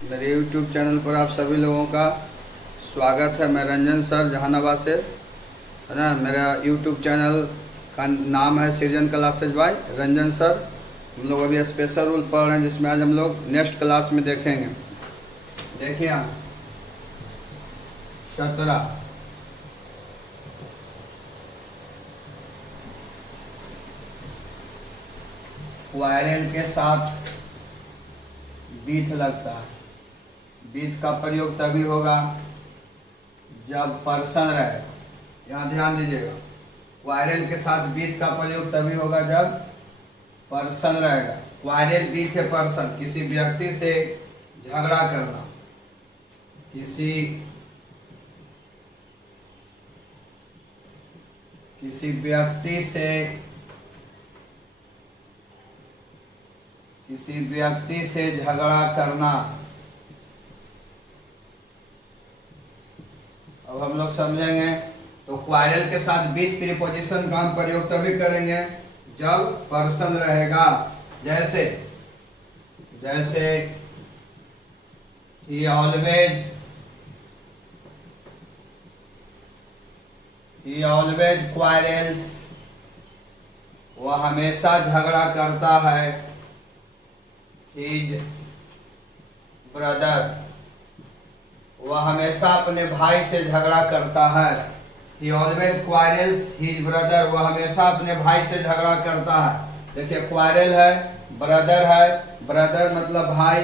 मेरे YouTube channel पर आप सभी लोगों का स्वागत है। मैं रंजन सर जहानाबाद से, है ना। मेरा YouTube चैनल का नाम है सृजन क्लासेज बाय रंजन सर। हम लोग अभी स्पेशल रूल पढ़ रहे हैं, जिसमें आज हम लोग नेक्स्ट क्लास में देखेंगे। देखिए आप 17 क्वारल के साथ बीथ लगता है। बीथ का प्रयोग तभी होगा जब पर्सन रहेगा। यहाँ ध्यान दीजिएगा, क्वारल के साथ बीथ का प्रयोग तभी होगा जब पर्सन रहेगा। क्वारल बीथ है पर्सन, किसी व्यक्ति से झगड़ा करना, किसी व्यक्ति से झगड़ा करना। अब हम लोग समझेंगे। तो क्वारल के साथ बीथ प्रीपोजिशन का हम प्रयोग तभी करेंगे जब पर्सन रहेगा। जैसे he always quarrels, वह हमेशा झगड़ा करता है। his brother, वह हमेशा अपने भाई से झगड़ा करता है। He always quarrels his brother, वह हमेशा अपने भाई से झगड़ा करता है। देखिए quarrel है, ब्रदर है, ब्रदर मतलब भाई,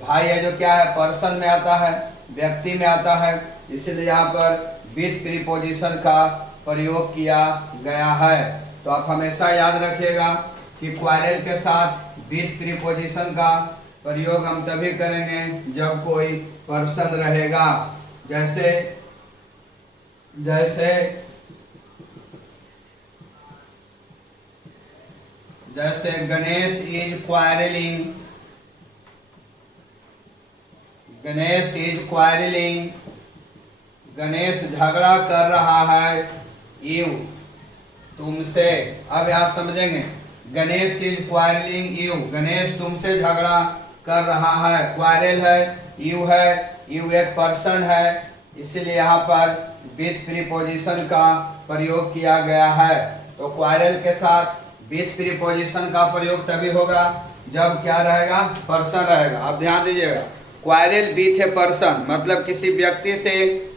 भाई है जो क्या है पर्सन में आता है, व्यक्ति में आता है। इसलिए यहाँ पर विथ प्रीपोजिशन का प्रयोग किया गया है। तो आप हमेशा याद रखिएगा कि क्वारल के साथ विथ प्रीपोजिशन का प्रयोग हम तभी करेंगे जब कोई पर्सन रहेगा। जैसे गणेश इज क्वारलिंग, गणेश झगड़ा कर रहा है यू, तुमसे। अब आप समझेंगे, Ganesh is quarrelling you, Ganesh तुमसे झगड़ा कर रहा है। क्वारल है, यू एक पर्सन है, इसलिए यहाँ पर विथ प्रीपोजिशन का प्रयोग किया गया है। तो क्वारल के साथ विथ प्रीपोजिशन का प्रयोग तभी होगा जब क्या रहेगा, पर्सन रहेगा। अब ध्यान दीजिएगा, क्वारल विथ ए पर्सन मतलब किसी व्यक्ति से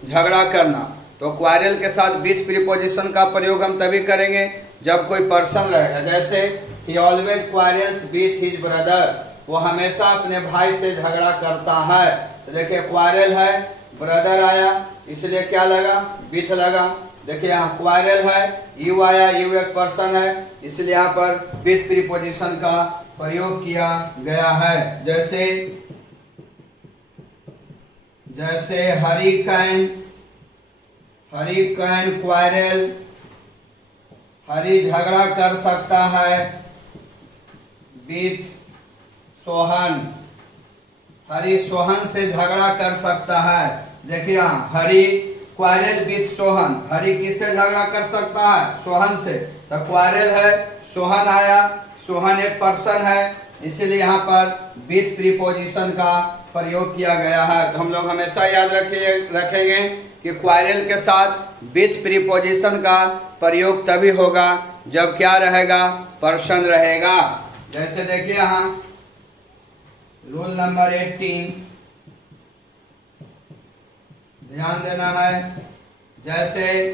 झगड़ा करना। तो क्वारल के साथ विथ प्रीपोजिशन का प्रयोग हम तभी करेंगे जब कोई पर्सन रहेगा। जैसे he always quarrels with his brother, वो हमेशा अपने भाई से झगड़ा करता है। तो देखिए क्वारल है, ब्रदर आया, इसलिए क्या लगा, विथ लगा। देखिए यहाँ क्वारल है, यू आया, यू एक पर्सन है, इसलिए यहाँ पर विथ प्रीपोजिशन का प्रयोग किया गया है। जैसे हरी कैन क्वारल, हरी झगड़ा कर सकता है विथ सोहन, हरी सोहन से झगड़ा कर सकता है। देखिए यहाँ हरी क्वारल विथ सोहन, हरी किससे झगड़ा कर सकता है, सोहन से। तो क्वारल है, सोहन आया, सोहन एक पर्सन है, इसलिए यहाँ पर विथ प्रीपोजिशन का प्रयोग किया गया है। तो हम लोग हमेशा याद रखेंगे कि क्वारल के साथ विथ प्रीपोजिशन का प्रयोग तभी होगा जब क्या रहेगा, पर्सन रहेगा। जैसे देखिए यहाँ रूल नंबर 18 ध्यान देना है। जैसे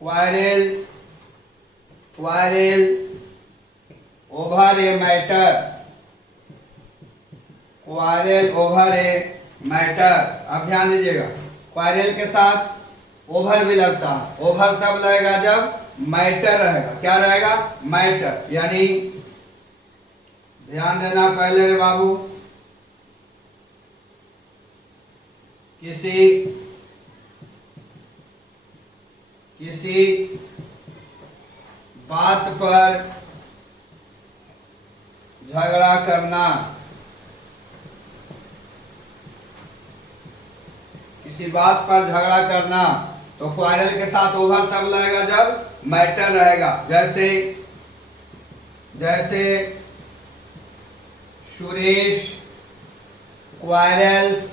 quarrel over a matter, quarrel over a matter. अब ध्यान दीजिएगा, क्वारल के साथ ओवर भी लगता है। ओवर तब लगेगा जब मैटर रहेगा। क्या रहेगा, मैटर। यानी ध्यान देना पहले रे बाबू, किसी बात पर झगड़ा करना, किसी बात पर झगड़ा करना। तो क्वारल के साथ ओवर तब लगेगा जब मैटर रहेगा। जैसे सुरेश quarrels,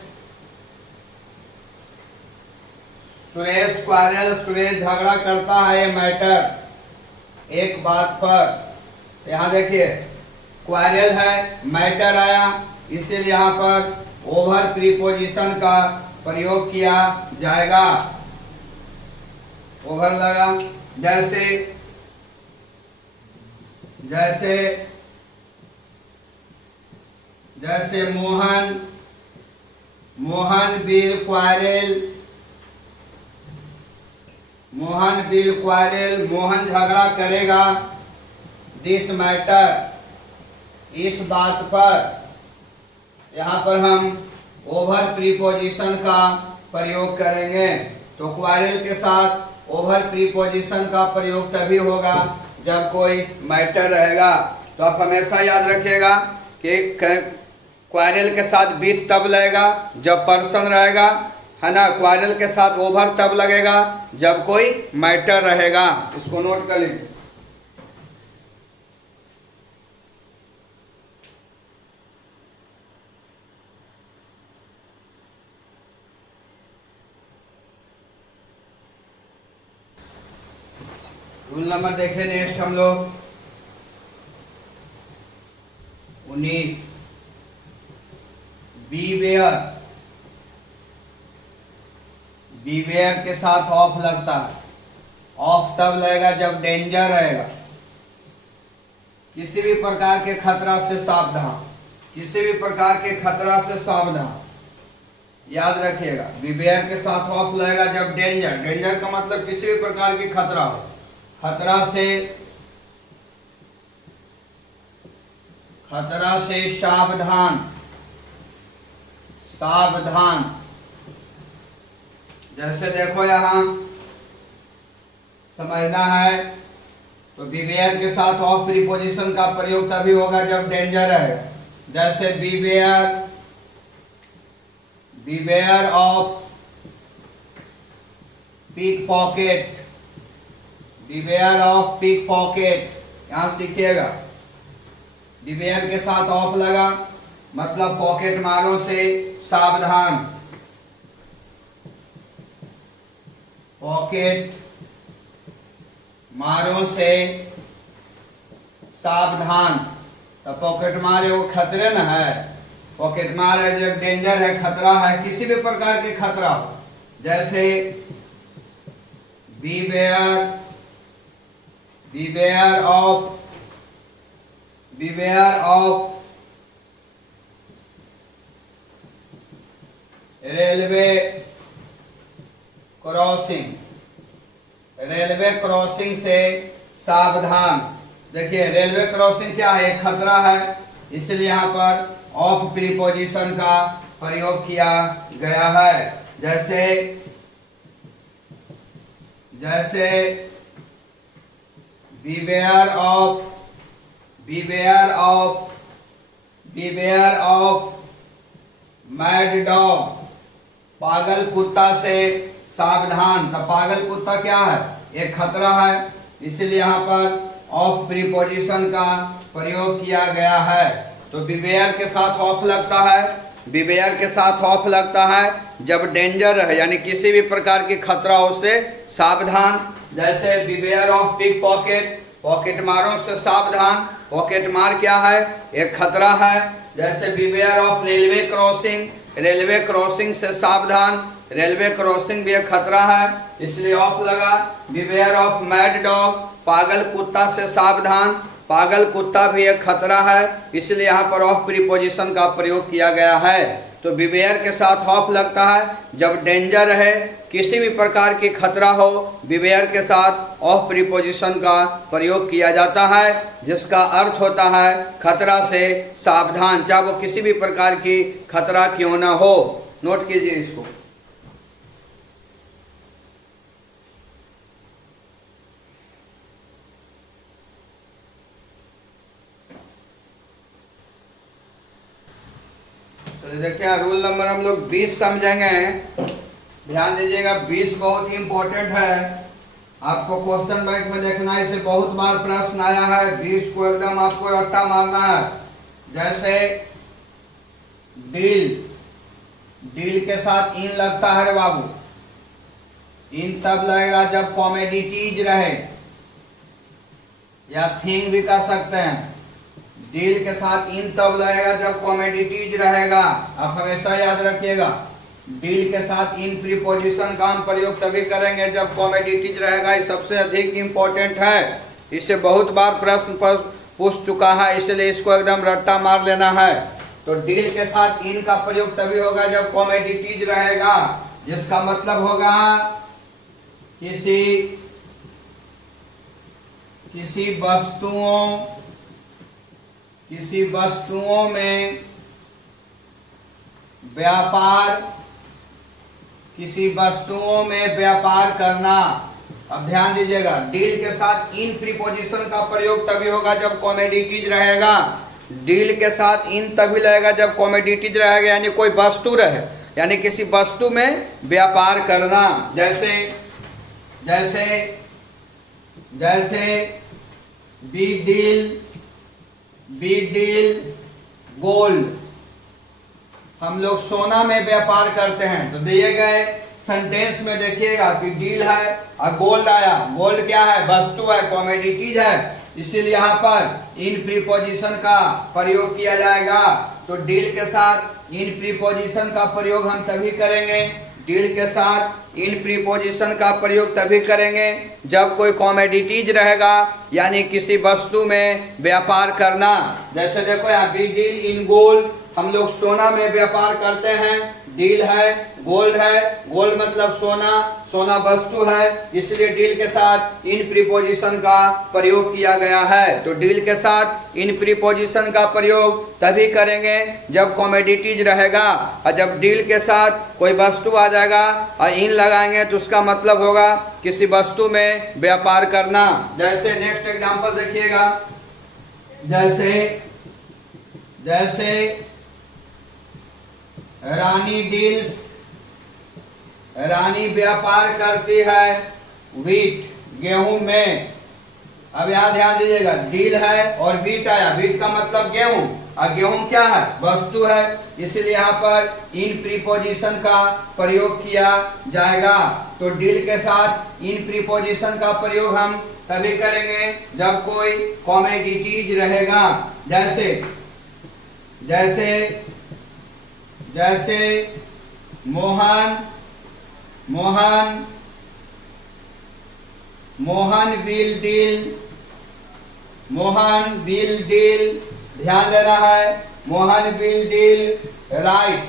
सुरेश झगड़ा करता है ये मैटर एक बात पर। यहाँ देखिए क्वारल है, मैटर आया, इसीलिए यहाँ पर ओवर प्रीपोजिशन का प्रयोग किया जाएगा। ओवर लगा, जैसे जैसे जैसे मोहन बिल क्वारल, मोहन झगड़ा करेगा दिस मैटर, इस बात पर। यहाँ पर हम ओवर प्रीपोजिशन का प्रयोग करेंगे। तो क्वारल के साथ ओवर प्रीपोजिशन का प्रयोग तभी होगा जब कोई मैटर रहेगा। तो आप हमेशा याद रखिएगा कि क्वारल के साथ बीट तब लगेगा जब पर्सन रहेगा, है ना। क्वारल के साथ ओवर तब लगेगा जब कोई मैटर रहेगा। इसको नोट कर लीजिए। रूल नंबर देखें नेक्स्ट हम लोग 19। बीवेयर के साथ ऑफ लगता है। ऑफ तब लगेगा जब डेंजर रहेगा, किसी भी प्रकार के खतरा से सावधान, किसी भी प्रकार के खतरा से सावधान, याद रखिएगा। बीवेयर के साथ ऑफ लगेगा जब डेंजर, डेंजर का मतलब किसी भी प्रकार की खतरा हो, खतरा से सावधान, सावधान। जैसे देखो यहाँ समझना है तो बीवेयर के साथ ऑफ प्रीपोजिशन का प्रयोग तभी होगा जब डेंजर है। जैसे beware of pick pocket, beware of pick pocket, यहां सीखिएगा। बीवेयर के साथ ऑफ लगा मतलब पॉकेट मारों से सावधान, पॉकेट मारों से सावधान। तो पॉकेट मार वो खतरे न है, पॉकेट मार है जब डेंजर है, खतरा है, किसी भी प्रकार के खतरा हो। जैसे beware of railway crossing, railway crossing से सावधान। देखिए रेलवे क्रॉसिंग क्या है, एक खतरा है, इसलिए यहाँ पर ऑफ प्रीपोजिशन का प्रयोग किया गया है। जैसे बीवेयर ऑफ मैड डॉग, पागल कुत्ता से सावधान। तो पागल कुत्ता क्या है, एक खतरा है, इसलिए यहाँ पर ऑफ प्रीपोजिशन का प्रयोग किया गया है। तो बीवेयर के साथ ऑफ लगता है, बीवेयर के साथ ऑफ लगता है जब डेंजर है, यानी किसी भी प्रकार की खतराओं से सावधान। जैसे beware of pick pocket, pocket मारों से सावधान। पॉकेट मार क्या है, एक खतरा है। जैसे beware of railway crossing, railway crossing से सावधान, रेलवे क्रॉसिंग भी एक खतरा है, इसलिए ऑफ लगा। बीवेयर ऑफ मैड डॉग, पागल कुत्ता से सावधान, पागल कुत्ता भी एक खतरा है, इसलिए यहाँ पर ऑफ प्रीपोजिशन का प्रयोग किया गया है। तो बीवेयर के साथ ऑफ लगता है जब डेंजर है, किसी भी प्रकार की खतरा हो, बीवेयर के साथ ऑफ प्रीपोजिशन का प्रयोग किया जाता है, जिसका अर्थ होता है खतरा से सावधान, चाहे वो किसी भी प्रकार की खतरा क्यों ना हो। नोट कीजिए इसको। तो देखिए रूल नंबर हम लोग 20 समझेंगे। ध्यान दीजिएगा, 20 बहुत ही इंपॉर्टेंट है, आपको क्वेश्चन बैंक में देखना है, इसे बहुत बार प्रश्न आया है। 20 को एकदम आपको रट्टा मारना है। जैसे डील, डील के साथ इन लगता है रे बाबू। इन तब लगेगा जब कॉमोडिटीज रहे, या थिंग भी कह सकते हैं। डील के साथ इन तब लगेगा जब कॉमोडिटीज रहेगा। आप हमेशा याद रखिएगा, डील के साथ इन प्रीपोजिशन का हम प्रयोग तभी करेंगे जब कॉमोडिटीज रहेगा। ये सबसे अधिक इम्पोर्टेंट है, इसे बहुत बार प्रश्न पर पूछ चुका है, इसलिए इसको एकदम रट्टा मार लेना है। तो डील के साथ इन का प्रयोग तभी होगा जब कॉमोडिटीज रहेगा, जिसका मतलब होगा किसी वस्तुओं में व्यापार करना। अब ध्यान दीजिएगा, डील के साथ इन प्रीपोजिशन का प्रयोग तभी होगा जब कॉमोडिटीज रहेगा। डील के साथ इन तभी लगेगा जब कॉमोडिटीज रहेगा, यानी कोई वस्तु रहे, यानी किसी वस्तु में व्यापार करना। जैसे बी डील गोल्ड। हम लोग सोना में व्यापार करते हैं, तो दिए गए सेंटेंस में देखिएगा कि डील है और गोल्ड आया। गोल्ड क्या है? वस्तु है, कॉमोडिटीज है, इसीलिए यहाँ पर इन प्रीपोजिशन का प्रयोग किया जाएगा। तो डील के साथ इन प्रीपोजिशन का प्रयोग हम तभी करेंगे, डील के साथ इन प्रीपोजिशन का प्रयोग तभी करेंगे जब कोई कॉमोडिटीज रहेगा, यानी किसी वस्तु में व्यापार करना। जैसे देखो यहाँ बी डील इन गोल्ड, हम लोग सोना में व्यापार करते हैं। डील है, गोल्ड है, गोल्ड मतलब सोना, सोना वस्तु है, इसलिए डील के साथ इन प्रीपोजिशन का प्रयोग किया गया है। तो डील के साथ इन प्रीपोजिशन का प्रयोग तभी करेंगे जब कॉमोडिटीज रहेगा, और जब डील के साथ कोई वस्तु आ जाएगा और इन लगाएंगे तो उसका मतलब होगा किसी वस्तु में व्यापार करना। जैसे नेक्स्ट एग्जांपल देखिएगा, जैसे रानी व्यापार करती है व्हीट, गेहूं में। अब यहाँ ध्यान दीजिएगा, डील है और व्हीट आया, व्हीट का मतलब गेहूं, और गेहूं क्या है? वस्तु है, इसलिए यहाँ पर इन प्रीपोजिशन का प्रयोग किया जाएगा। तो डील के साथ इन प्रीपोजिशन का प्रयोग हम तभी करेंगे जब कोई कॉमोडिटीज रहेगा। जैसे मोहन विल डील, ध्यान देना है, Mohan will deal rice,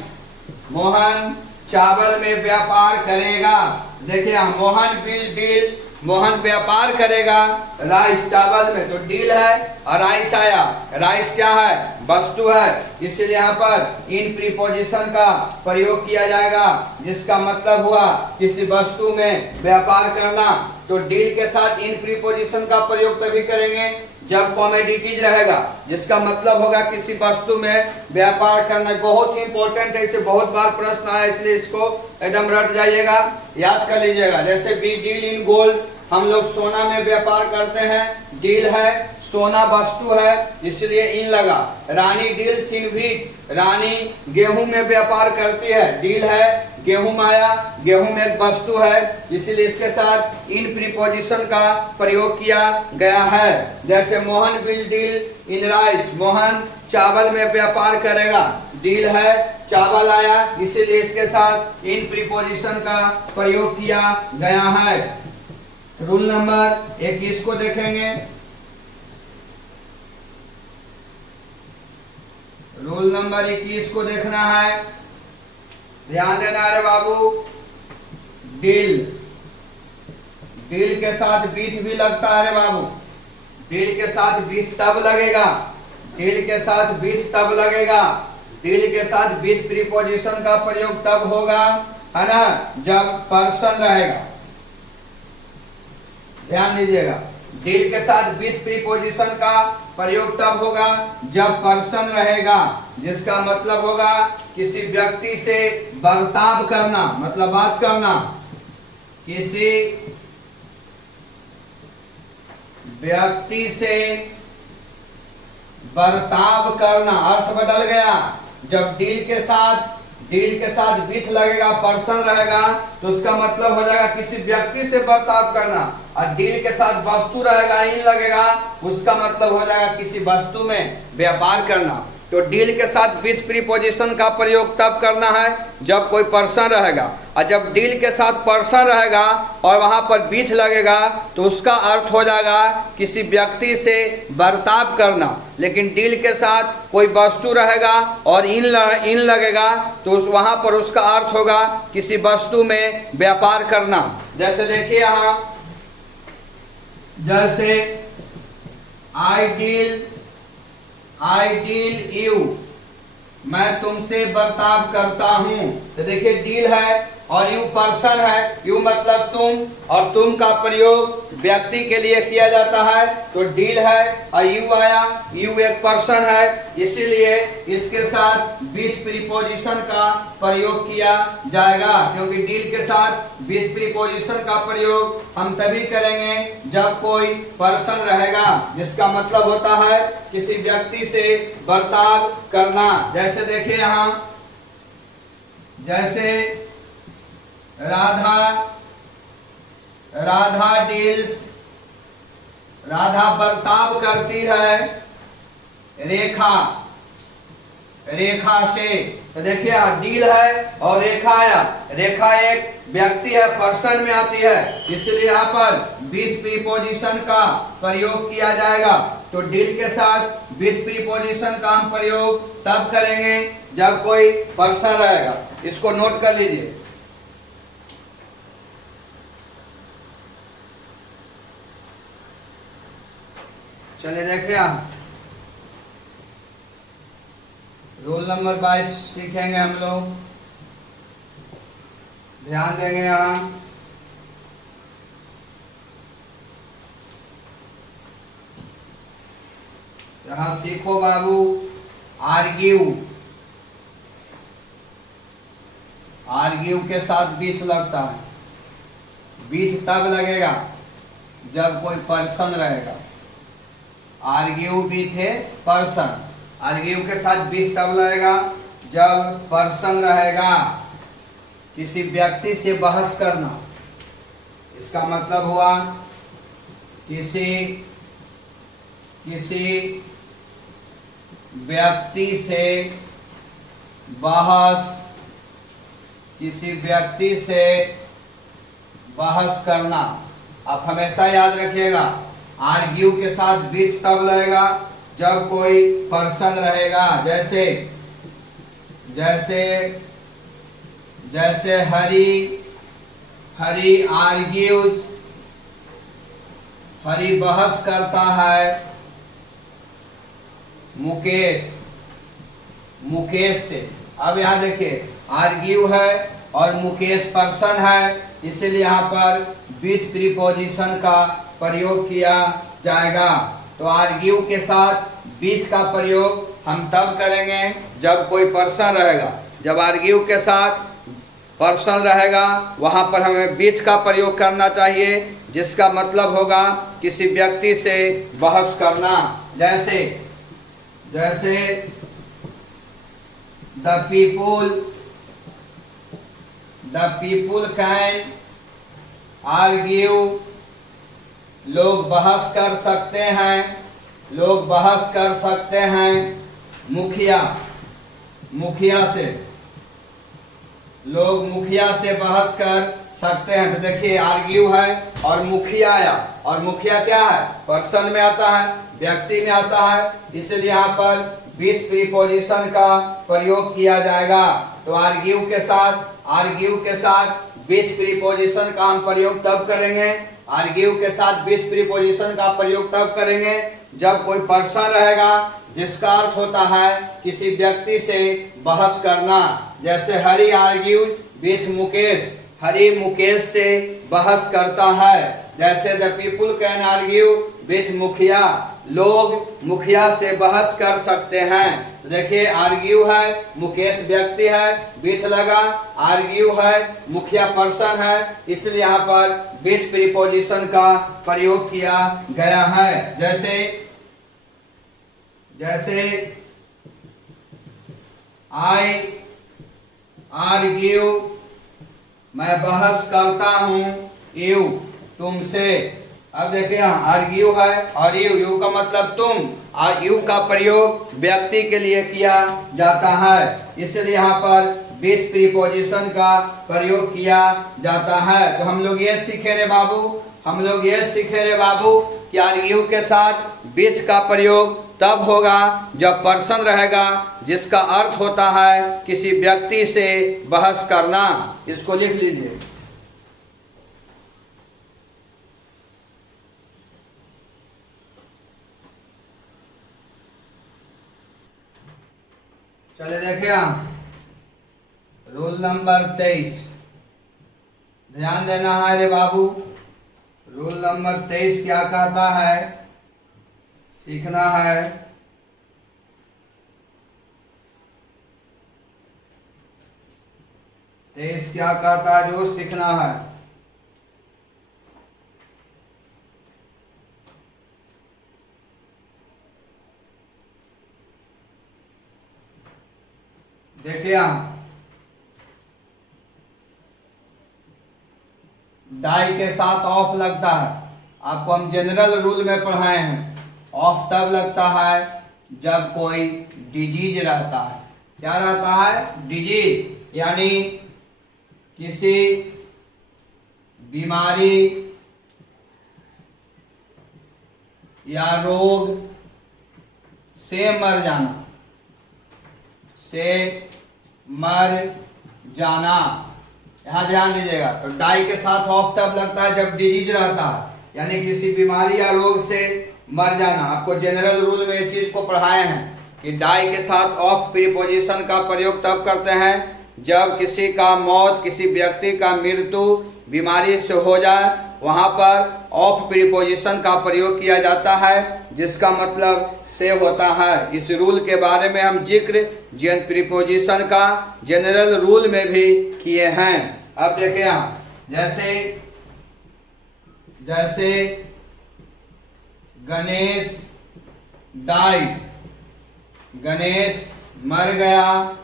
Mohan चावल में व्यापार करेगा। देखिए मोहन विल डील, मोहन व्यापार करेगा राइस चावल में, तो डील है और राइस आया। राइस क्या है? वस्तु है, इसलिए यहाँ पर इन प्रीपोजिशन का प्रयोग किया जाएगा, जिसका मतलब हुआ किसी वस्तु में व्यापार करना। तो डील के साथ इन प्रीपोजिशन का प्रयोग तभी करेंगे जब कॉमोडिटीज रहेगा, जिसका मतलब होगा किसी वस्तु में व्यापार करना। बहुत ही इंपॉर्टेंट है, इसे बहुत बार प्रश्न आया, इसलिए इसको एकदम रट जाइएगा, याद कर लीजिएगा। जैसे बी डील इन गोल्ड, हम लोग सोना में व्यापार करते हैं, डील है, सोना वस्तु है, इसलिए इन लगा। रानी डील्स इन व्हीट, रानी गेहूं में व्यापार करती है, डील है, गेहूं आया, गेहूं में एक वस्तु है, इसलिए इसके साथ इन प्रीपोजिशन का प्रयोग किया गया है। जैसे Mohan will deal in rice, Mohan चावल में व्यापार करेगा, डील है, चावल आया, इसीलिए इसके साथ इन प्रीपोजिशन का प्रयोग किया गया है। रूल नंबर 21 को देखेंगे। रूल नंबर 21 को देखना है, ध्यान देना है बाबू। डील, डील के साथ बीथ भी लगता है बाबू, डील के साथ बीथ तब लगेगा, डील के साथ बीथ तब लगेगा, डील के साथ बीथ प्रीपोजिशन का प्रयोग तब होगा, है ना, जब पर्सन रहेगा। ध्यान दीजिएगा, डील के साथ विथ प्रीपोजिशन का प्रयोग तब होगा जब पर्सन रहेगा, जिसका मतलब होगा किसी व्यक्ति से बर्ताव करना, मतलब बात करना, किसी व्यक्ति से बर्ताव करना, अर्थ बदल गया, जब डील के साथ विथ लगेगा, पर्सन रहेगा, तो उसका मतलब हो जाएगा किसी व्यक्ति से बर्ताव करना। और डील के साथ वस्तु रहेगा, इन लगेगा, उसका मतलब हो जाएगा किसी वस्तु में व्यापार करना। तो डील के साथ विथ प्रीपोजिशन का प्रयोग तब करना है जब कोई पर्सन रहेगा, और जब डील के साथ पर्सन रहेगा और वहाँ पर विथ लगेगा तो उसका अर्थ हो जाएगा किसी व्यक्ति से बर्ताव करना। लेकिन डील के साथ कोई वस्तु रहेगा और इन लगेगा तो वहाँ पर उसका अर्थ होगा किसी वस्तु में व्यापार करना। जैसे देखिए यहाँ, जैसे आई डील यू, मैं तुमसे बर्ताव करता हूं। तो देखिए डील है और यू पर्सन है, यू मतलब तुम, और तुम का प्रयोग व्यक्ति के लिए किया जाता है, तो डील है और यू आया, यू एक पर्सन है, इसीलिए इसके साथ विथ प्रीपोजिशन का प्रयोग किया जाएगा। क्योंकि डील के साथ विथ प्रीपोजिशन का प्रयोग हम तभी करेंगे जब कोई पर्सन रहेगा, जिसका मतलब होता है किसी व्यक्ति से बर्ताव करना। जैसे देखिए यहाँ, जैसे राधा डील्स, राधा बर्ताव करती है रेखा से। तो देखिए डील है और रेखा आया, रेखा एक व्यक्ति है, पर्सन में आती है, इसलिए यहाँ पर विथ प्रीपोजिशन का प्रयोग किया जाएगा। तो डील के साथ विथ प्रीपोजिशन का हम प्रयोग तब करेंगे जब कोई पर्सन रहेगा। इसको नोट कर लीजिए। चलिए देखिए, रोल नंबर 22 सीखेंगे हम लोग। ध्यान देंगे यहाँ सीखो बाबू। आर्ग्यू के साथ विथ लगता है। विथ तब लगेगा जब कोई पर्सन रहेगा। Argue with a person, argue के साथ विथ तब लगेगा जब पर्सन रहेगा। किसी व्यक्ति से बहस करना, इसका मतलब हुआ किसी व्यक्ति से बहस करना। आप हमेशा याद रखिएगा, आर्ग्यू के साथ विथ तब लगेगा जब कोई पर्सन रहेगा। जैसे हरी आर्ग्यूज, हरी बहस करता है मुकेश से। अब यहाँ देखिए आर्ग्यू है और मुकेश पर्सन है, इसीलिए यहाँ पर विथ प्रीपोजिशन का प्रयोग किया जाएगा। तो आर्ग्यू के साथ विथ का प्रयोग हम तब करेंगे जब कोई पर्सन रहेगा। जब आर्ग्यू के साथ पर्सन रहेगा वहाँ पर हमें विथ का प्रयोग करना चाहिए, जिसका मतलब होगा किसी व्यक्ति से बहस करना। जैसे द पीपुल कैन आर्ग्यू, लोग बहस कर सकते हैं मुखिया से। लोग मुखिया से बहस कर सकते हैं। तो देखिए आर्ग्यू है और मुखिया आया, और मुखिया क्या है? पर्सन में आता है, व्यक्ति में आता है, इसलिए यहाँ पर विथ प्रीपोजिशन का प्रयोग किया जाएगा। तो आर्ग्यू के साथ विथ प्रीपोजिशन का हम प्रयोग तब करेंगे, आर्ग्यू के साथ विथ प्रीपोजिशन का प्रयोग तब करेंगे जब कोई पर्सन रहेगा जिसका अर्थ होता है किसी व्यक्ति से बहस करना। जैसे हरी आर्ग्यू विथ मुकेश, हरी मुकेश से बहस करता है। जैसे the people can argue with मुखिया, लोग मुखिया से बहस कर सकते हैं। देखिए आर्ग्यू है, मुकेश व्यक्ति है, विथ लगा, आर्ग्यू है, मुखिया पर्सन है, इसलिए यहाँ पर विथ प्रीपोजिशन का प्रयोग किया गया है। जैसे आई आर्ग्यू, मैं बहस करता हूँ, यू तुमसे। अब देखिए यहाँ आर्ग्यू है और यू का मतलब तुम, और यू का प्रयोग व्यक्ति के लिए किया जाता है, इसलिए यहाँ पर विथ प्रीपोजिशन का प्रयोग किया जाता है। तो हम लोग ये सीखे रे बाबू, कि आर्ग्यू के साथ विथ का प्रयोग तब होगा जब पर्सन रहेगा जिसका अर्थ होता है किसी व्यक्ति से बहस करना। इसको लिख लीजिए। चले देखिए रूल नंबर 23, ध्यान देना है रे बाबू। रूल नंबर 23 क्या कहता है, सीखना है। तेईस क्या कहता है जो सीखना है। देखिए डाई के साथ ऑफ लगता है, आपको हम जनरल रूल में पढ़ाए हैं। ऑफ तब लगता है जब कोई डिजीज रहता है। क्या रहता है? डिजीज, यानी किसी बीमारी या रोग से मर जाना, यहाँ ध्यान दीजिएगा। तो डाई के साथ ऑफ तब लगता है जब डिजीज रहता है, यानी किसी बीमारी या रोग से मर जाना। आपको जनरल रूल में इस चीज को पढ़ाए हैं कि डाई के साथ ऑफ प्रीपोजिशन का प्रयोग तब करते हैं जब किसी का मौत, किसी व्यक्ति का मृत्यु बीमारी से हो जाए, वहाँ पर ऑफ प्रीपोजिशन का प्रयोग किया जाता है जिसका मतलब से होता है। इस रूल के बारे में हम जिक्र प्रीपोजिशन का जनरल रूल में भी किए हैं। अब देखिए यहाँ जैसे गणेश डाइड, गणेश मर गया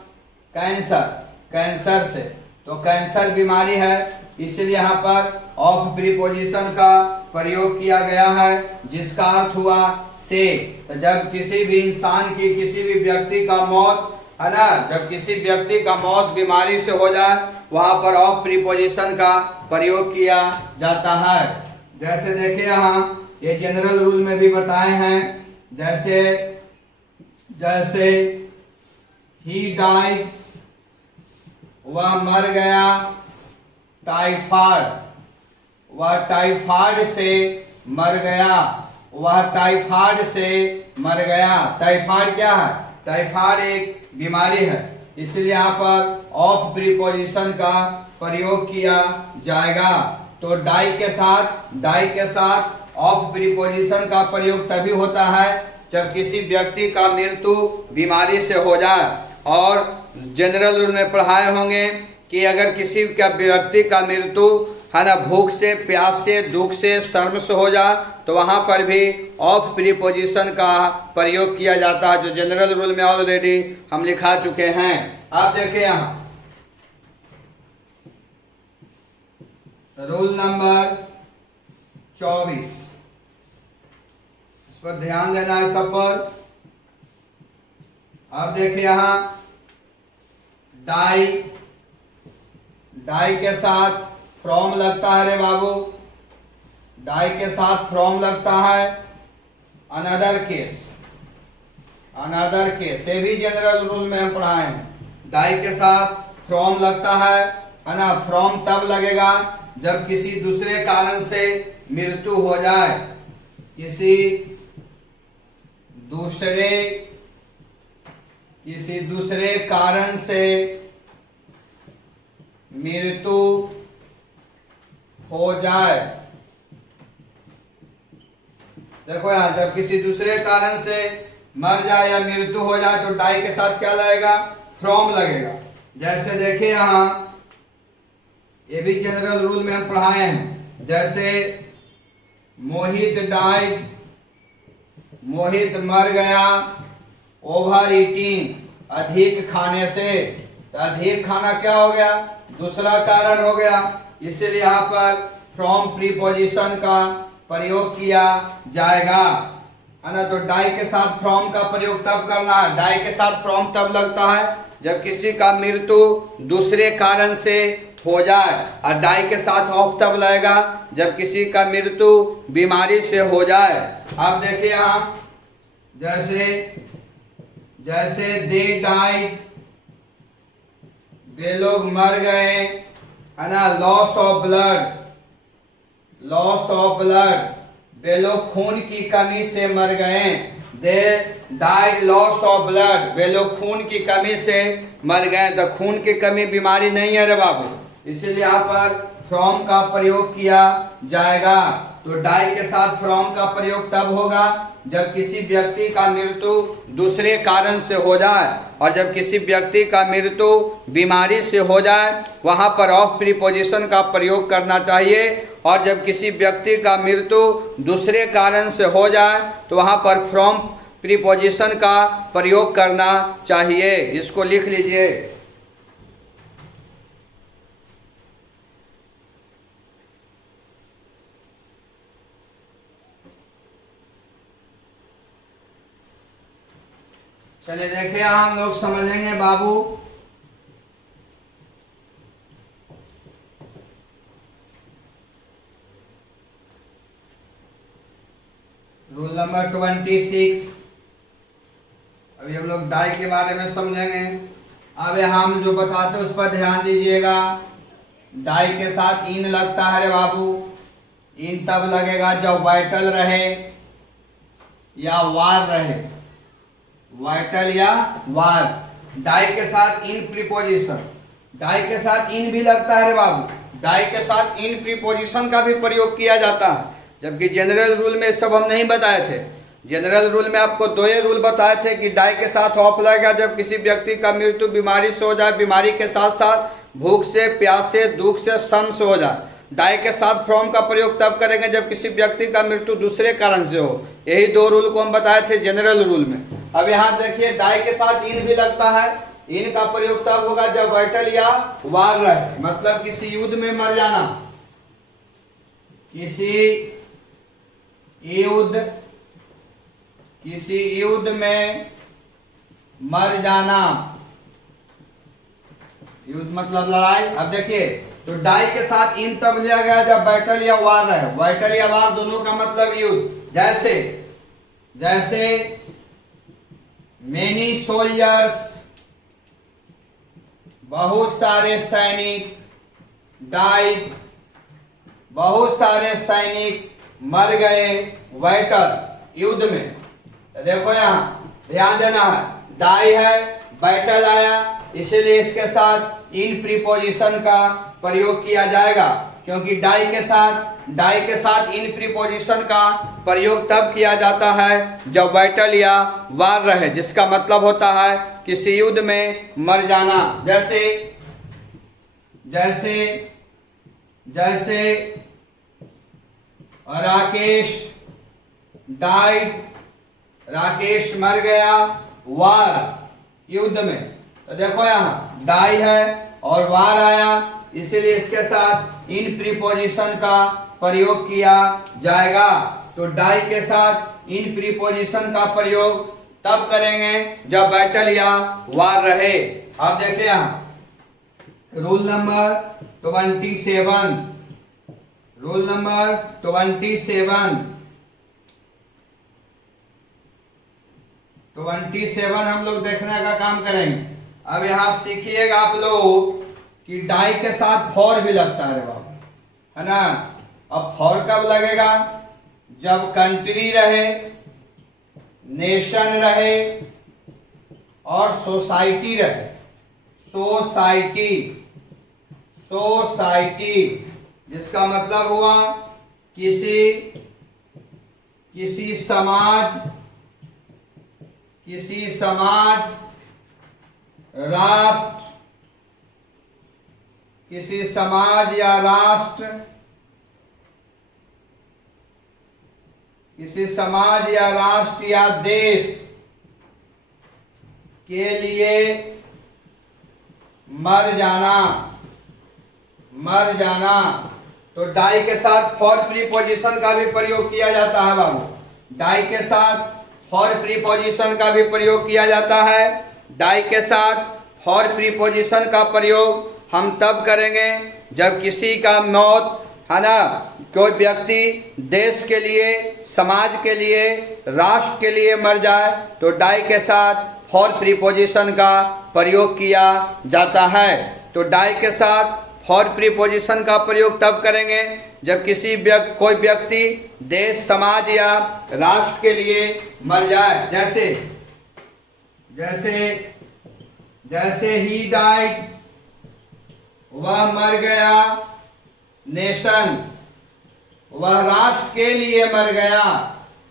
कैंसर से। तो कैंसर बीमारी है, इसलिए यहाँ पर ऑफ प्रीपोजिशन का प्रयोग किया गया है जिसका अर्थ हुआ से। तो जब किसी भी इंसान की, किसी भी व्यक्ति का मौत है ना, जब किसी व्यक्ति का मौत बीमारी से हो जाए, वहां पर ऑफ प्रीपोजिशन का प्रयोग किया जाता है। जैसे देखिए यहाँ ये जनरल रूल में भी बताए हैं। जैसे ही डाइड, वह मर गया टाइफाइड, वह टाइफाइड से मर गया, वह टाइफाइड से मर गया। टाइफाइड क्या है? टाइफाइड एक बीमारी है, इसलिए यहाँ पर ऑफ प्रीपोजिशन का प्रयोग किया जाएगा। तो डाई के साथ ऑफ प्रीपोजिशन का प्रयोग तभी होता है जब किसी व्यक्ति का मृत्यु बीमारी से हो जाए। और जनरल रूल में पढ़ाए होंगे कि अगर किसी का व्यक्ति का मृत्यु है ना भूख से, प्यास से, दुख से, शर्म से हो जाए, तो वहाँ पर भी ऑफ प्रीपोजिशन का प्रयोग किया जाता है, जो जनरल रूल में ऑलरेडी हम लिखा चुके हैं। आप देखिए यहाँ रूल नंबर 24, इस पर ध्यान देना है सब पर। अब देखिए यहाँ डाई के साथ फ्रॉम लगता है रे बाबू, डाई के साथ फ्रॉम लगता है। अनदर केस, ये भी जनरल रूल में हम पढ़ाए हैं। डाई के साथ फ्रॉम लगता है ना। फ्रॉम तब लगेगा जब किसी दूसरे कारण से मृत्यु हो जाए, किसी दूसरे कारण से मृत्यु हो जाए। देखो यहाँ जब किसी दूसरे कारण से मर जाए या मृत्यु हो जाए तो डाई के साथ क्या लगेगा? फ्रॉम लगेगा। जैसे देखिए यहाँ ये भी जनरल रूल में हम पढ़ाए हैं। जैसे मोहित मर गया ओवर ईटिंग अधिक खाने से। तो अधिक खाना क्या हो गया, दूसरा कारण हो गया, इसलिए यहाँ पर फ्रॉम प्रीपोजिशन का प्रयोग किया जाएगा, है ना। तो डाई के साथ फ्रॉम का प्रयोग तब करना है, डाई के साथ फ्रॉम तब लगता है जब किसी का मृत्यु दूसरे कारण से हो जाए, और डाई के साथ ऑफ तब लगेगा जब किसी का मृत्यु बीमारी से हो जाए। अब देखिए यहाँ, जैसे जैसे दे डाइड, वे लोग मर गए, है ना। Loss of blood, loss of blood, वे लोग खून की कमी से मर गए। They died loss of blood, वे लोग खून की कमी से मर गए। तो खून की कमी बीमारी नहीं है रे बाबू, इसलिए यहाँ पर फ्रॉम का प्रयोग किया जाएगा। तो डाई के साथ फ्रॉम का प्रयोग तब होगा जब किसी व्यक्ति का मृत्यु दूसरे कारण से हो जाए, और जब किसी व्यक्ति का मृत्यु बीमारी से हो जाए वहाँ पर ऑफ प्रीपोजिशन का प्रयोग करना चाहिए, और जब किसी व्यक्ति का मृत्यु दूसरे कारण से हो जाए तो वहाँ पर फ्रॉम प्रीपोजिशन का प्रयोग करना चाहिए। इसको लिख लीजिए। चलिए देखिए, हम लोग समझेंगे बाबू रूल नंबर 26। अभी हम लोग डाई के बारे में समझेंगे। अब हम जो बताते हैं उस पर ध्यान दीजिएगा। डाई के साथ इन लगता है रे बाबू, इन तब लगेगा जब वाइटल रहे या वार रहे, वाइटल या वार। डाई के साथ इन प्रीपोजिशन, डाई के साथ इन भी लगता है रे बाबू, डाई के साथ इन प्रीपोजिशन का भी प्रयोग किया जाता है, जबकि जनरल रूल में सब हम नहीं बताए थे। जनरल रूल में आपको दो ही रूल बताए थे कि डाई के साथ ऑफ लगेगा जब किसी व्यक्ति का मृत्यु बीमारी से हो जाए, बीमारी के साथ साथ भूख से, प्यास से, दुख से, श्रम से हो जाए। डाई के साथ फ्रॉम का प्रयोग तब करेंगे जब किसी व्यक्ति का मृत्यु दूसरे कारण से हो। यही दो रूल को हम बताए थे जनरल रूल में। अब यहाँ देखिए, डाई के साथ इन भी लगता है, इन का प्रयोग तब होगा जब वाइटल या वार रहे, मतलब किसी युद्ध में मर जाना, किसी युद्ध में मर जाना। युद्ध मतलब लड़ाई। अब देखिए, तो डाई के साथ इन तब लिया गया जब बैटल या वार रहे। बैटल या वार दोनों का मतलब युद्ध। जैसे जैसे मेनी सोल्जर्स, बहुत सारे सैनिक, डाइड, बहुत सारे सैनिक मर गए बैटल, युद्ध में। तो देखो यहाँ ध्यान देना है, डाई है, बैटल आया, इसीलिए इसके साथ इन प्रीपोजिशन का प्रयोग किया जाएगा, क्योंकि डाई के साथ इन प्रीपोजिशन का प्रयोग तब किया जाता है जब बैटल या वार रहे, जिसका मतलब होता है किसी युद्ध में मर जाना। जैसे जैसे जैसे राकेश डाइड, राकेश मर गया वार, युद्ध में। तो देखो यहाँ डाई है और वार आया, इसीलिए इसके साथ इन प्रीपोजिशन का प्रयोग किया जाएगा। तो डाई के साथ इन प्रीपोजिशन का प्रयोग तब करेंगे जब बैटल या वार रहे। अब देखिए यहाँ रूल नंबर 27, रूल नंबर 27 हम लोग देखने का काम करेंगे। अब यहाँ सीखिएगा आप लोग कि डाई के साथ फॉर भी लगता है बाबू, है ना। अब फॉर कब लगेगा? जब कंट्री रहे, नेशन रहे और सोसाइटी रहे। सोसाइटी जिसका मतलब हुआ किसी समाज, राष्ट्र, किसी समाज या राष्ट्र, किसी समाज या राष्ट्र या देश के लिए मर जाना, मर जाना। तो डाई के साथ फॉर प्रीपोजिशन का भी प्रयोग किया जाता है बाबू। डाई के साथ फॉर प्रीपोजिशन का भी प्रयोग किया जाता है। डाई के साथ फॉर प्रीपोजिशन का प्रयोग हम तब करेंगे जब किसी का मौत, है ना, कोई व्यक्ति देश के लिए, समाज के लिए, राष्ट्र के लिए मर जाए तो डाई के साथ फॉर प्रीपोजिशन का प्रयोग किया जाता है। तो डाई के साथ फॉर प्रीपोजिशन का प्रयोग तब करेंगे जब कोई व्यक्ति देश, समाज या राष्ट्र के लिए मर जाए। जैसे ही डाइड, वह मर गया। नेशन, वह राष्ट्र के लिए मर गया।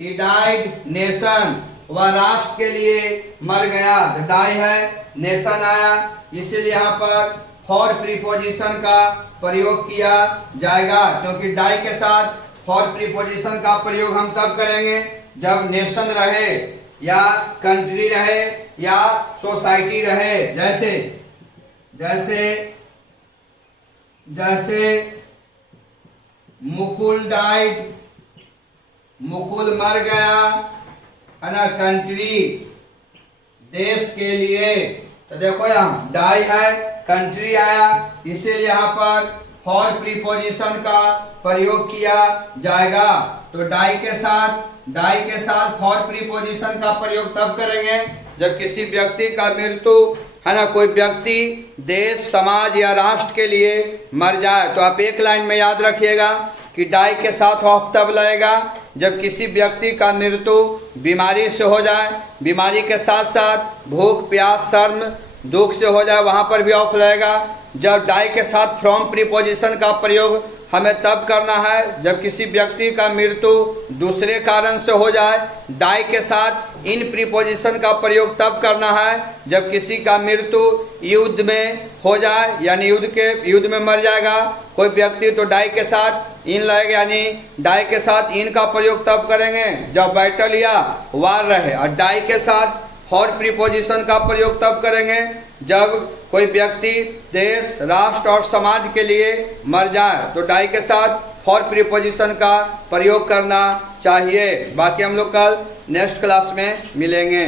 ही डाइड नेशन, वह राष्ट्र के लिए मर गया। डाई है, नेशन आया, इसीलिए यहाँ पर फॉर प्रीपोजिशन का प्रयोग किया जाएगा, क्योंकि डाई के साथ फॉर प्रीपोजिशन का प्रयोग हम तब करेंगे जब नेशन रहे या कंट्री रहे या सोसाइटी रहे। जैसे मुकुल डाइड, मुकुल मर गया, है ना, कंट्री, देश के लिए। तो देखो यहाँ डाई है, कंट्री आया, इसीलिए यहाँ पर फॉर प्रीपोजिशन का प्रयोग किया जाएगा। तो डाई के साथ फॉर प्रीपोजिशन का प्रयोग तब करेंगे जब किसी व्यक्ति का मृत्यु, है ना, कोई व्यक्ति देश, समाज या राष्ट्र के लिए मर जाए। तो आप एक लाइन में याद रखिएगा कि डाई के साथ ऑफ तब लगेगा जब किसी व्यक्ति का मृत्यु बीमारी से हो जाए, बीमारी के साथ साथ भूख, प्यास, शर्म, दुख से हो जाए, वहाँ पर भी ऑफ लगेगा। जब डाई के साथ फ्रॉम प्रीपोजिशन का प्रयोग हमें तब करना है जब किसी व्यक्ति का मृत्यु दूसरे कारण से हो जाए। डाई के साथ इन प्रीपोजिशन का प्रयोग तब करना है जब किसी का मृत्यु युद्ध में हो जाए, यानी युद्ध में मर जाएगा कोई व्यक्ति, तो डाई के साथ इन लगेगा, यानी डाई के साथ इन का प्रयोग तब करेंगे जब बैटल या वार रहे। और डाई के साथ फॉर प्रीपोजिशन का प्रयोग तब करेंगे जब कोई व्यक्ति देश, राष्ट्र और समाज के लिए मर जाए। तो डाई के साथ फॉर प्रीपोजिशन का प्रयोग करना चाहिए। बाकी हम लोग कल नेक्स्ट क्लास में मिलेंगे।